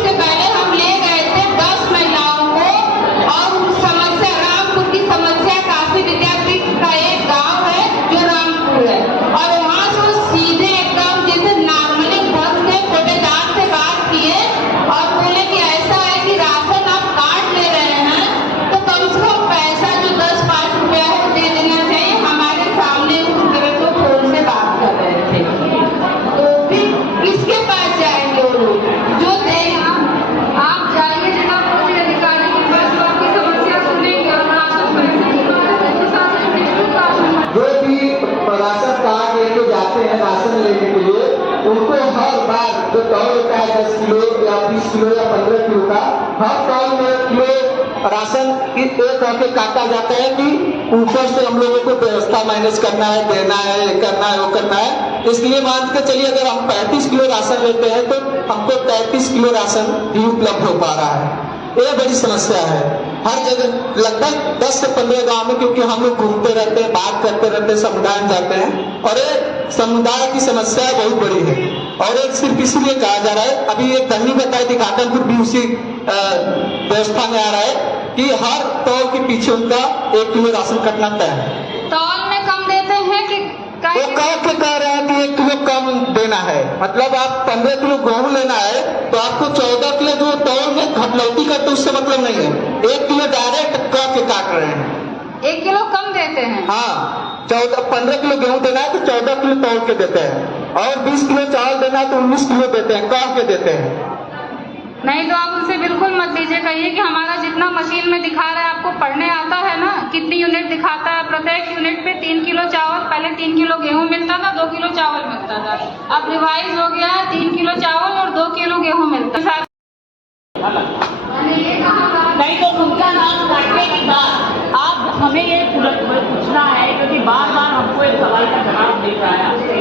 इससे पहले हम ले गए थे 10 महिलाओं को, और समस्या रामपुर की समस्या काशी विद्यापीठ का एक गांव है जो रामपुर है, और वहाँ से सीधे एकदम जैसे नॉर्मली बस के कोटेदार से बात किए और बोले कि ऐसा है कि राशन आप कार्ड ले रहे हैं तो कम से कम पैसा जो 10-5 रुपया है वो दे देना चाहिए। हमारे सामने उस तरह से फोन से बात कर रहे थे, तो फिर किसके पास जाएंगे वो लोग जो दे? आप जाइए जिला कोई अधिकारी के पास, तो आपकी समस्या सुनेंगे और राशन पैसे जो भी राशन कार्ड लेके जाते हैं राशन लेने के लिए, उनको हर बार जो तौल होता है 10 किलो या 20 किलो या 15 किलो का, हर तौल में किलो राशन एक करके काटा जाता है कि ऊपर से हम लोगों को व्यवस्था मैनेज करना है, देना है, ये करना है, वो करना है। इसलिए मान के चलिए अगर हम 35 किलो राशन लेते हैं तो हमको 33 किलो राशन भी उपलब्ध हो पा रहा है। ये बड़ी समस्या है हर जगह, लगभग 10 से 15 गांव में, क्योंकि हम लोग घूमते रहते हैं, बात करते रहते हैं, समुदाय में जाते हैं, और ये समुदाय की समस्या बहुत बड़ी है। और एक सिर्फ इसलिए कहा जा रहा है, अभी एक दहली बताई थी, घाटमपुर भी उसी व्यवस्था में आ रहा है कि हर तौल के पीछे उनका 1 किलो राशन कटना तय है। तौल में कम देते हैं कि वो कह रहे हैं कि 1 किलो कम देना है, मतलब आप 15 किलो गेहूं लेना है तो आपको 14 किलो जो तौल में घटलौती करते उससे मतलब नहीं है, 1 किलो डायरेक्ट कह के काट रहे हैं। 1 किलो कम देते हैं। हाँ, 15 किलो गेहूं देना है तो 14 किलो तौल के देते हैं, और 20 किलो चावल देना है तो 19 किलो देते हैं, कह के देते हैं। नहीं तो आप उनसे बिल्कुल मत दीजिए, कहिए कि हमारा जितना मशीन में दिखा रहा है, आपको पढ़ने आता है ना, कितनी यूनिट दिखाता है, प्रत्येक यूनिट पे 3 किलो चावल, पहले 3 किलो गेहूं मिलता था, 2 किलो चावल मिलता था, अब रिवाइज हो गया है 3 किलो चावल और 2 किलो गेहूं मिलता है। नहीं तो उनका नाम काटने के बाद आप हमें ये पूछना है, क्योंकि बार बार हमको एक सवाल का जवाब दे रहा है आपसे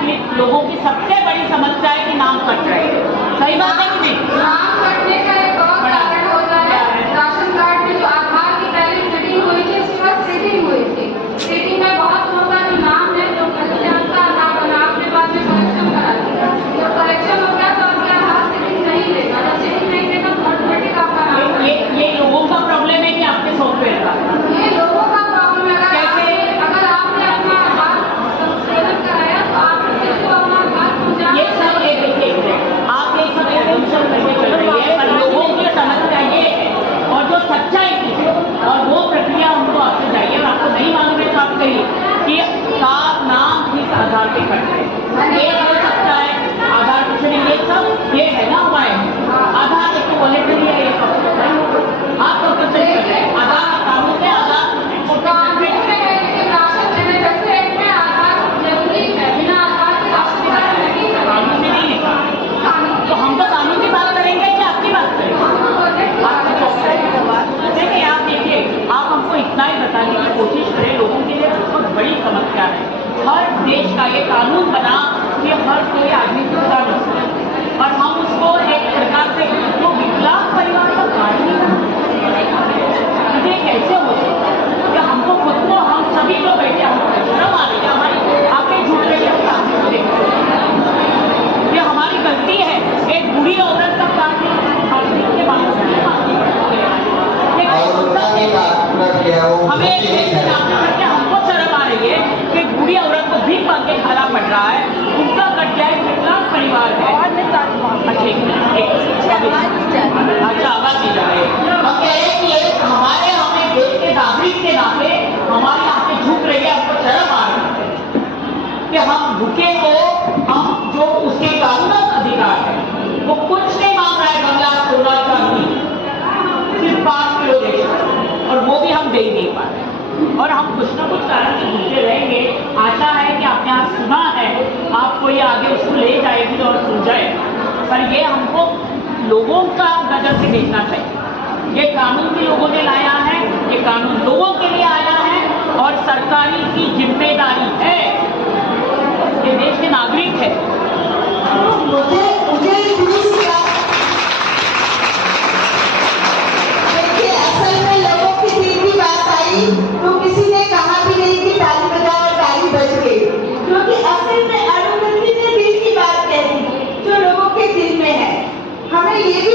कि लोगों की सबसे बड़ी समस्या है कि नाम कट रहे हैं। सही बात है कि नहीं? नाम कटने का एक और कारण होता है, राशन कार्ड में जो आधार की पहले सेटिंग हुई थी, उसके बाद सेटिंग हुई थी। सेटिंग में बहुत लोगों का जो नाम है जो आपका आधार बना, आपने बाद में करेक्शन करा दिया, जब करेक्शन हो गया तो आपका आधार सेटिंग नहीं देगा, जब सेटिंग नहीं देगा तो ऑटोमेटिक आपका नाम। ये लोगों का प्रॉब्लम है कि आपके सॉफ्टवेयर का? ये लोगों का प्रॉब्लम है। अगर आपने अपना आधार संशोधन कराया तो आप इसको अपना आधार पहुंचा। ये सब ये देखिए, आप ये सब टेंशन करके चल रही है, पर लोगों की समस्या ये है, और जो सच्चाई थी और वो प्रक्रिया हमको आपसे चाहिए, और आपको नहीं मालूम है तो आप कहिए कि नाम किस आधार पे कट रहे, ये हो सकता है आधार कुछ नहीं, ये सब ये है ना उपाय, आधार एक तो वॉलेंटरी है, ये सब आप तो कुछ नहीं कर रहे हैं, आधार कानून में आधार कानून में नहीं लिखा, तो हम तो कानून की बात करेंगे कि आपकी बात करेंगे? देखिए आप देखिए, आप हमको इतना ही बताने की कोशिश करें, लोगों के लिए बहुत बड़ी समस्या है। हर देश का ये कानून बना कि हर कोई आदमी पूरा मिल सके, और हम उसको एक प्रकार से वो विकलांग परिवार का कार्ड नहीं बना, ये कैसे हो सकता है कि हमको खुद को, हम सभी लोग बैठे, हमको शर्म आ रही है, हमारी आंखें झूठ रही है, ये हमारी गलती है। एक बुरी औरत का कार्ड के बाद हमें हमको शर्म आ रही है कि बुरी औरत को भीख मांग के खाना पड़ रहा है, उनका कट जाए, विकलांग परिवार है। अच्छा, आवाज दी जा रही है। हम कह रहे हैं कि हमारे हमें देश के नागरिक के नाते हमारी आंखें झुक रही है, हमको शर्म आ रही है कि हम भूखे को हम जो उसके कानूनन अधिकार है वो कुछ नहीं मांग रहा है, बंगला सोना चांदी सिर्फ 5 किलो दे, और वो भी हम दे ही नहीं पा रहे, और हम कुछ ना कुछ कारण से भूखे रहेंगे। आशा है कि आपने आज सुना है, आपको ये आगे उसको ले जाएगी और सुलझाए, पर ये हमको लोगों का नजर से देखना चाहिए। ये कानून भी लोगों ने लाया है, ये कानून लोगों के लिए आया है, और सरकारी की जिम्मेदारी है, ये देश के नागरिक है। मुझे देखिए, असल में लोगों की दिल की बात आई तो किसी ने कहा भी नहीं कि ताली बजाओ और ताली बज गई, क्योंकि असल में अरुंधति ने दिल की बात कह दी जो लोगों के दिल में है। हमें ये भी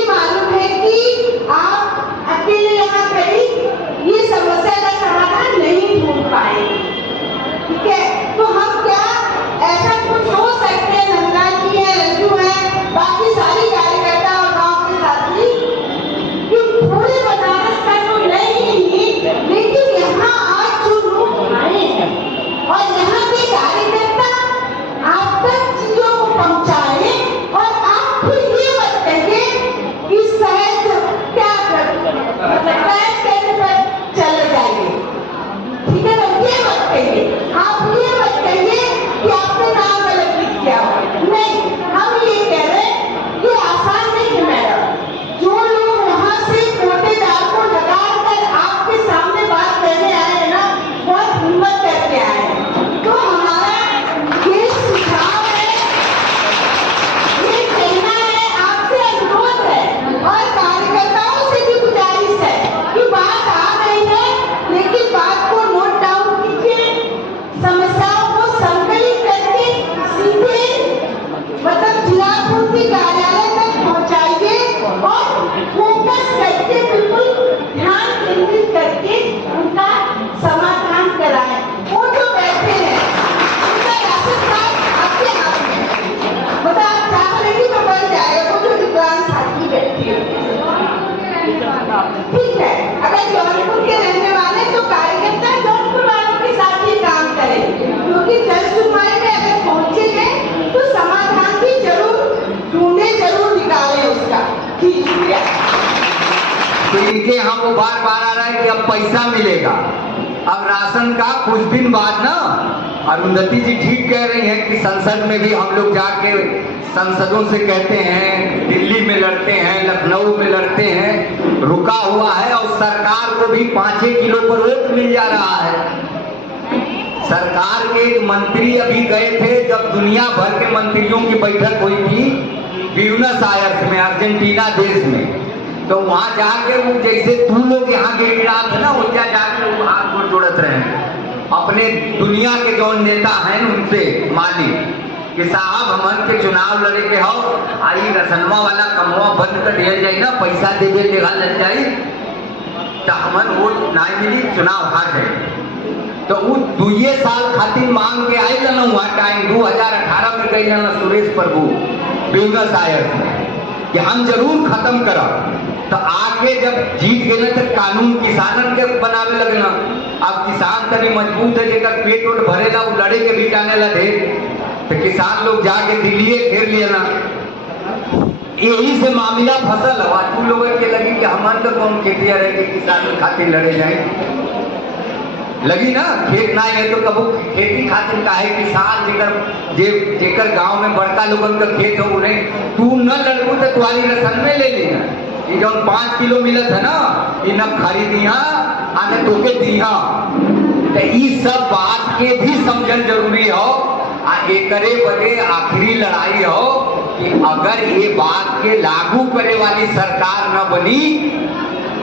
ठीक है, अगर जौनपुर के रहने वाले तो कार्यकर्ता जौनपुर वालों के साथ ही काम करें, क्योंकि जन सुनवाई में अगर पहुंचे हैं तो समाधान भी जरूर ढूंढे, जरूर निकालें उसका। ठीक है, तो इनके यहाँ वो बार बार आ रहा है कि अब पैसा मिलेगा। अब राशन का कुछ दिन बाद ना, अरुंधति जी ठीक कह रही हैं कि संसद में भी हम लोग जाके सांसदों से कहते हैं, दिल्ली में लड़ते हैं, लखनऊ में लड़ते हैं, रुका हुआ है और सरकार को भी 5 किलो पर वोट मिल जा रहा है। सरकार के एक मंत्री अभी गए थे, जब दुनिया भर के मंत्रियों की बैठक हुई थी ब्यूनस आयर्स में, अर्जेंटीना देश में, तो वहां जाके वो जैसे तू लोग यहाँ गिरा थे ना, वैसा जाके वो हाथ को जोड़त रहे अपने दुनिया के जो नेता हैं उनसे, मालिक कि साहब हमन के चुनाव लड़े के हो, आई रसनवा वाला कमवा बंद कर दिया जाए ना, पैसा देवे लेगा लग जाए तो हमन वोट नहीं मिली, चुनाव हार गए। तो वो 2 साल खातिर मांग के आई ना वहाँ टाइम 2018 में गई ना सुरेश प्रभु ब्यूनस आयर्स में कि हम जरूर खत्म करब। तो आगे जब जीत गए तो कानून किसानन के बनावे लगना। अब किसान तनी मजबूत है, जेकर पेट वोट भरेला वो लड़े के भी जाने लगे, तो किसान लोग जाके दिल्ली घेर लिए ना। यही से मामला फसल हुआ। तू लोगों के लगी कि हमारे तो कौन खेती रहे कि किसान खातिर लड़े जाए, लगी ना खेत ना है तो कबू खेती खातिर का है किसान जेकर गांव में बड़का लोगन का खेत हो नहीं, तू न लड़बू तो तुम्हारी रसन में ले लेना। ये जो 5 किलो मिलत है ना, ये न खरीदिया आने तोके दिया। तो ये सब बात के भी समझन जरूरी हो। एकरे बदे आखिरी लड़ाई हो कि अगर ये बात के लागू करे वाली सरकार न बनी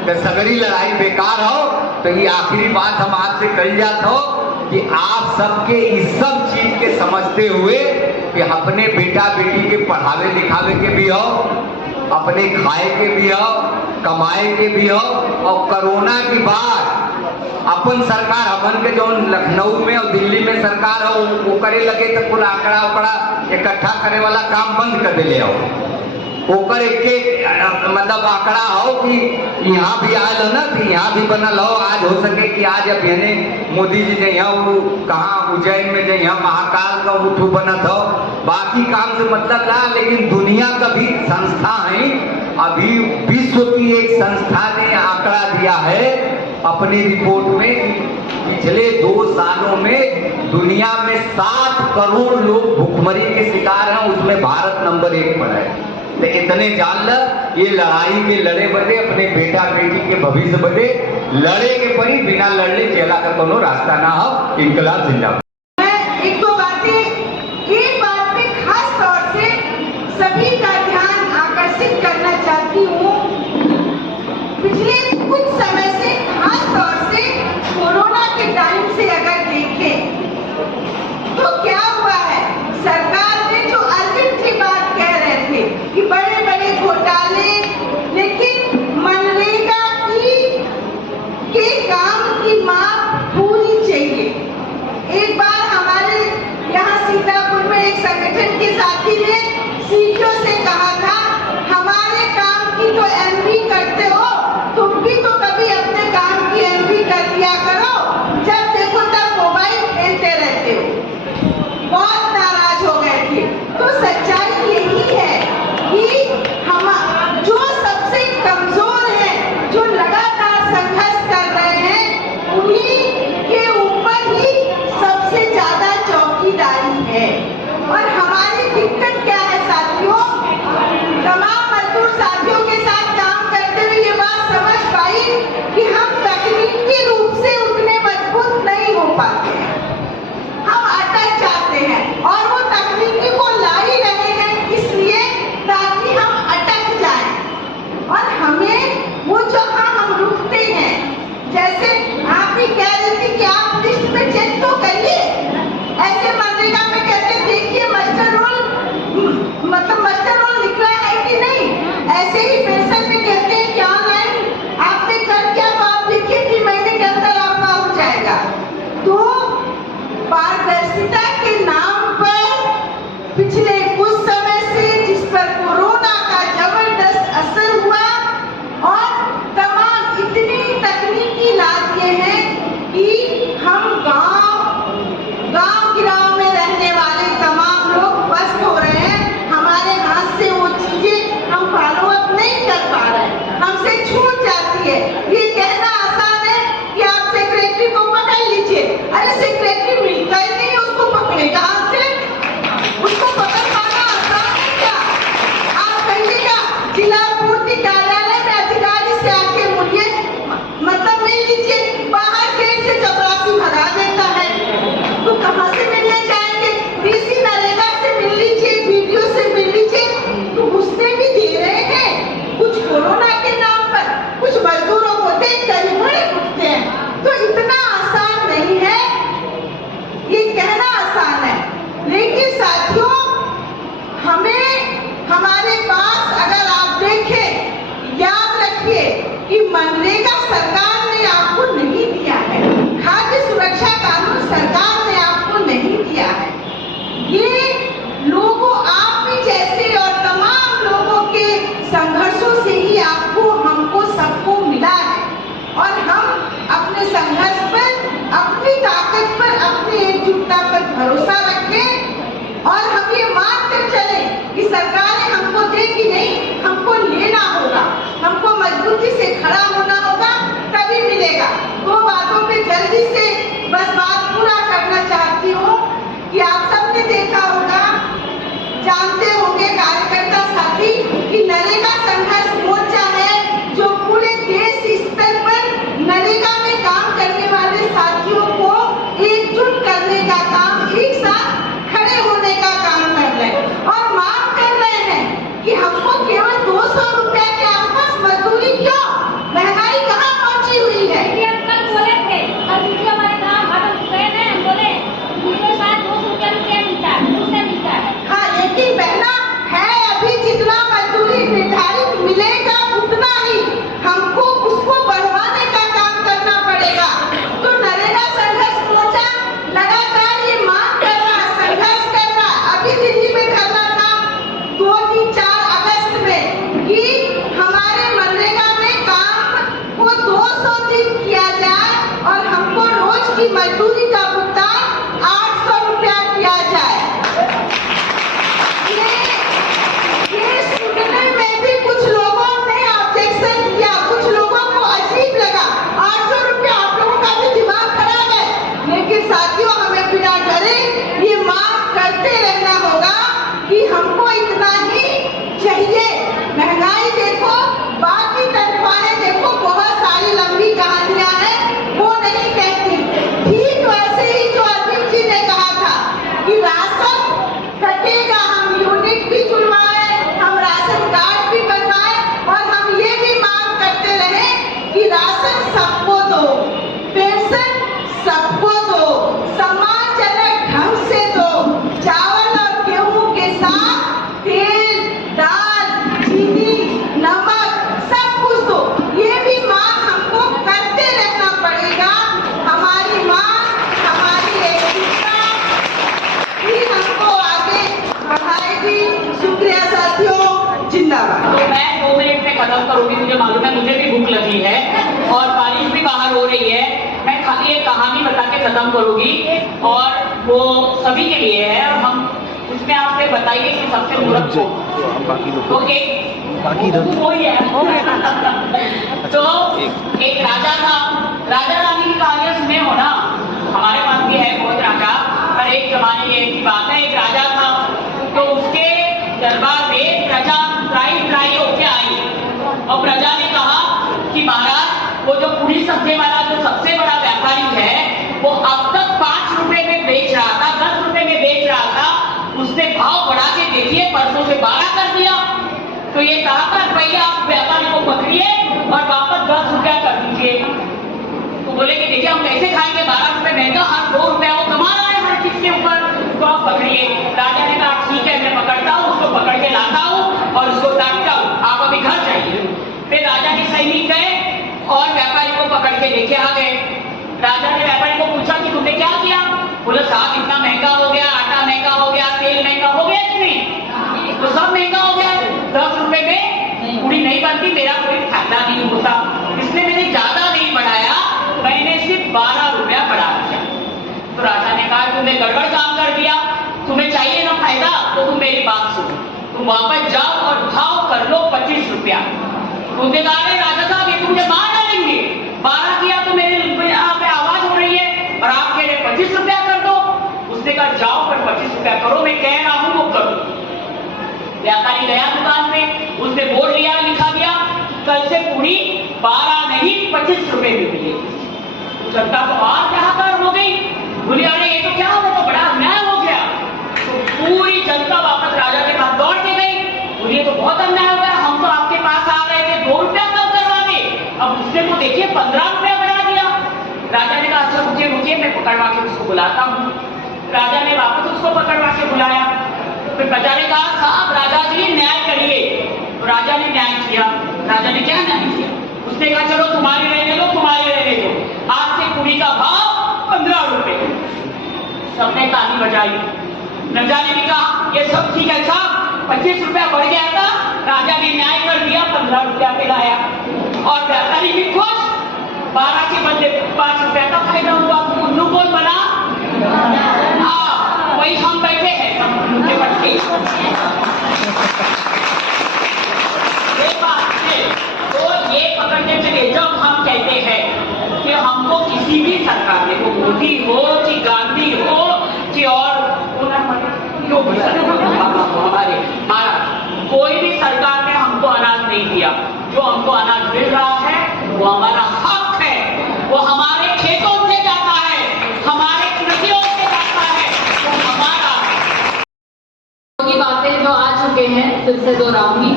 तो सगरी लड़ाई बेकार हो। तो ये आखिरी बात हम आपसे कही जात हो कि आप सबके इस सब चीज के समझते हुए कि अपने बेटा बेटी के पढ़ावे लिखावे के भी हो, अपने खाए के भी हो, कमाए के भी हो, और कोरोना के बाद अपन सरकार अपन के जो लखनऊ में और दिल्ली में सरकार हो वो करे लगे तो कुल आंकड़ा उकड़ा इकट्ठा करे वाला काम बंद कर दे हो। ओकर एक मतलब आंकड़ा हो कि यहाँ भी आयल हो ना, कि यहाँ भी बनल हो। आज हो सके कि आज अब यानी मोदी जी जहाँ वो कहाँ उज्जैन में जहाँ महाकाल का उठू बनत हो, बाकी काम से मतलब ना। लेकिन दुनिया का भी संस्था है, अभी विश्व की एक संस्था ने आंकड़ा दिया है अपनी रिपोर्ट में, पिछले 2 सालों में दुनिया में 7 करोड़ लोग भूखमरी के शिकार हैं, उसमें भारत नंबर 1 पर है। तो इतने जान ल, ये लड़ाई के लड़े बदे अपने बेटा बेटी के भविष्य बदे लड़े के परी, बिना लड़ने चेला का कोनो रास्ता ना हो। इनकलाब जिंदाबाद। मैं एक बात पे खास तौर से सभी का ध्यान आकर्षित करना चाहती हूँ। पिछले कुछ समय से, खास तौर से कोरोना के टाइम से अगर देखें तो क्या हुआ है, सरकार ने जो अरविंद जी बात कह रहे थे कि बड़े बड़े घोटाले, लेकिन मनरेगा के काम की माप पूरी चाहिए। एक बार हमारे यहाँ सीतापुर में एक संगठन के साथी ने सीटों से मालूम है, मुझे भी भूख लगी है और बारिश भी बाहर हो रही है। मैं खाली एक कहानी बता के खत्म करूंगी और वो सभी के लिए है। और हम उसमें आपसे बताइए कि सबसे मूर्ख तो वही है। तो एक राजा था, राजा रानी की कहानियां सुने हो ना, हमारे पास भी है बहुत राजा। पर एक जमाने की बात है, एक राजा था तो उसके दरबार में प्रजा त्राई होके आई और प्रजा ने कहा कि महाराज वो जो पूरी सब्जी वाला जो सबसे बड़ा व्यापारी है वो अब तक 5 रुपए में बेच रहा था, 10 रुपए में बेच रहा था, उसने भाव बढ़ा के देखिए परसों से 12 कर दिया। तो ये कहा था पहले आप व्यापारी को पकड़िए और वापस 10 रुपया कर दीजिए। तो बोले कि देखिए हम कैसे खाएंगे, 12 रुपए महंगा, हर 2 रुपया वो कमा रहा है हर चीज के ऊपर, तो आप पकड़िए। राजा ने कहा ठीक है मैं पकड़ता हूँ, उसको पकड़ के लाता हूँ और उसको डांटता हूँ, आप अभी घर जाइए। फिर राजा के सैनिक गए और व्यापारी को पकड़ के लेके आ गए। राजा ने व्यापारी को पूछा कि तुमने क्या किया? बोले साहब इतना महंगा हो गया, आटा महंगा हो गया, तेल महंगा हो गया कि नहीं? तो सब महंगा हो गया, 10 रुपए में पूरी नहीं बनती, मेरा कोई फायदा नहीं होता, इसलिए मैंने ज्यादा नहीं बढ़ाया, मैंने सिर्फ 12 रुपया बढ़ा दिया। तो राजा ने कहा तुमने गड़बड़ काम कर दिया, तुम्हें चाहिए ना फायदा तो तुम मेरी बात सुनो, तुम वापस जाओ और भाव कर लो 25 रुपया। उसने कहा राजा साहब ये तुमसे मार डालेंगे, 12 किया तो मेरे यहाँ पे आवाज हो रही है और आप कह रहे 25 रुपया कर दो। उसने कहा जाओ पर 25 रुपया करो, मैं कह रहा हूँ वो करो। व्यापारी गया दुकान पे, उसने बोर्ड लिया, लिखा दिया कल से पूरी 12 नहीं 25 रुपए में मिलेगी। जनता तो और चाहकर हो गई, बोली अरे ये तो क्या हो, तो बड़ा अन्याय हो गया। तो पूरी जनता वापस राजा के पास दौड़ के गई, बोली ये तो बहुत अन्याय हो गया, हम तो आपके पास आ रहे थे 2 रुपया कम करवाने, अब उसने तो देखिए 15 रुपया बढ़ा दिया। राजा ने कहा अच्छा रुकिए मैं पकड़वा के उसको बुलाता हूँ। राजा ने वापस उसको पकड़वा के बुलाया। फिर प्रजा ने कहा साहब राजा जी न्याय करिए। तो राजा ने न्याय किया। राजा ने क्या न्याय किया? उसने कहा चलो तुम्हारी रहने दो, तुम्हारी रहने दो, आज से पूरी का भाव 15 रुपए। सबने ताली बजाई। प्रजा ने भी कहा ये सब ठीक है साहब, 25 रुपया बढ़ गया था, राजा ने न्याय कर दिया, 15 रुपया दिलाया और व्यापारी भी खुश, 12 के बदले 5 रुपया का फायदा हुआ। उल्लू कौन बना? वही हम बैठे हैं सब उनके बच्चे। ये बात है तो ये पकड़ने चले जब हम कहते हैं कि हमको किसी भी सरकार ने, वो मोदी हो कि गांधी हो कि और हमारे महाराज, कोई भी सरकार ने हमको अनाज नहीं दिया। जो हमको अनाज मिल रहा है वो हमारा हक है, वो हमारे खेतों से जाता है, हमारे नदियों से जाता है, वो हमारा। की बातें जो आ चुके हैं फिर से दोहराऊंगी।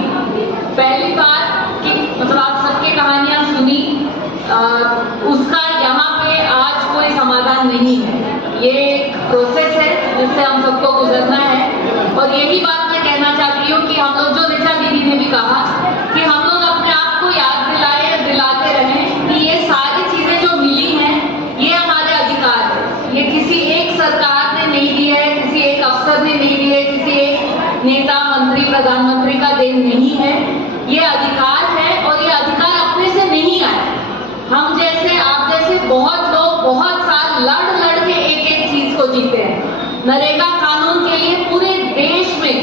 पहली बात कि मतलब आप सबकी कहानियां सुनी, उसका यहाँ पे आज कोई समाधान नहीं है, ये एक प्रोसेस है जिससे हम सबको गुजरना है। और यही बात मैं कहना चाहती हूँ कि हम लोग, जो ऋचा दीदी ने भी कहा कि हम लोग अपने आप को याद दिलाते रहें कि ये सारी चीजें जो मिली हैं ये हमारे अधिकार है, ये किसी एक सरकार ने नहीं दिया है, किसी एक अफसर ने नहीं दिया है, किसी एक नेता मंत्री प्रधानमंत्री का देन नहीं है, ये अधिकार है और ये अधिकार अपने से नहीं आए। हम जैसे आप जैसे बहुत लोग बहुत साल लड़ के एक चीज को जीते हैं। नरेगा कानून के लिए पूरे देश में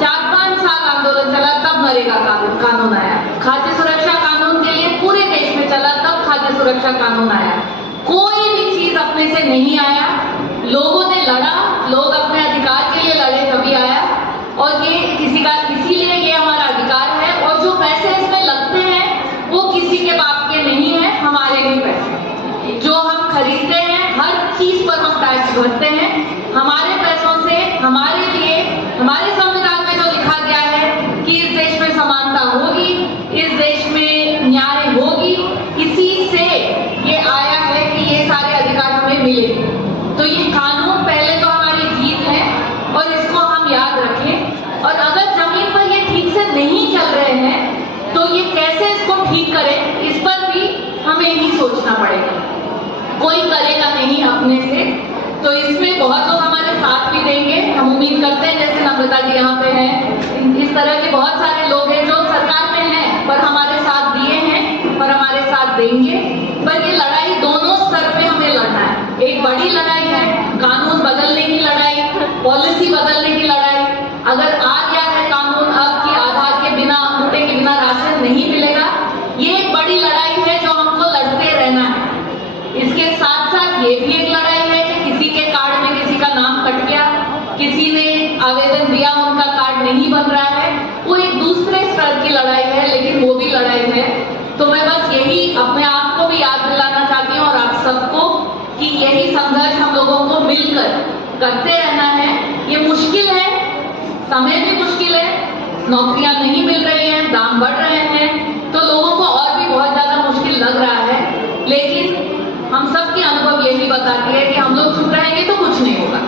4-5 साल आंदोलन चला, तब नरेगा कानून आया। खाद्य सुरक्षा कानून के लिए पूरे देश में चला, तब खाद्य सुरक्षा कानून आया। कोई भी चीज अपने से नहीं आया, लोगों ने लड़ा, लोग अपने अधिकार के लिए लड़े तभी आया। और ये इसीलिए ये हमारा अधिकार है। और जो पैसे इसमें लगते हैं वो किसी के बाप के नहीं है, हमारे भी पैसे जो हम खरीदते हैं, हर चीज पर हम टैक्स भरते हैं, हमारे पैसों से। हमारे लिए हमारे संविधान में जो लिखा गया है कि इस देश में समानता होगी, इस देश में न्याय होगी, इसी से ये आया है कि ये सारे अधिकार हमें मिले। तो ये कानून पहले तो हमारी जीत है और इसको हम याद रखें। और अगर जमीन पर ये ठीक से नहीं चल रहे हैं तो ये कैसे इसको ठीक करें, इस पर भी हमें ही सोचना पड़ेगा। कोई करेगा नहीं अपने से, तो इसमें बहुत लोग हमारे साथ भी देंगे। हम उम्मीद करते हैं जैसे नम्रता जी यहाँ पे हैं, इस तरह के बहुत सारे लोग हैं जो सरकार में हैं पर हमारे साथ दिए मिलकर करते रहना है। ये मुश्किल है, समय भी मुश्किल है, नौकरियां नहीं मिल रही हैं, दाम बढ़ रहे हैं, तो लोगों को और भी बहुत ज्यादा मुश्किल लग रहा है। लेकिन हम सबके अनुभव यही बताती है कि हम लोग चुप रहेंगे तो कुछ नहीं होगा।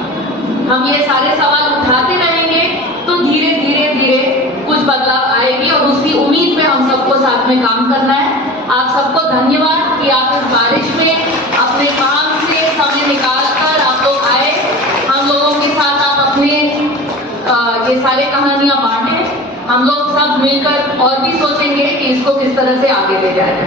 हम ये सारे सवाल उठाते रहेंगे तो धीरे धीरे धीरे कुछ बदलाव आएगी, और उसी उम्मीद में हम सबको साथ में काम करना है। आप सबको धन्यवाद कि आप इस बारिश में अपने काम से समय निकाल कर आप लोग आए, हम लोगों के साथ आप अपने ये सारे कहानियां बांटे। हम लोग सब मिलकर और भी सोचेंगे कि इसको किस तरह से आगे ले जाए।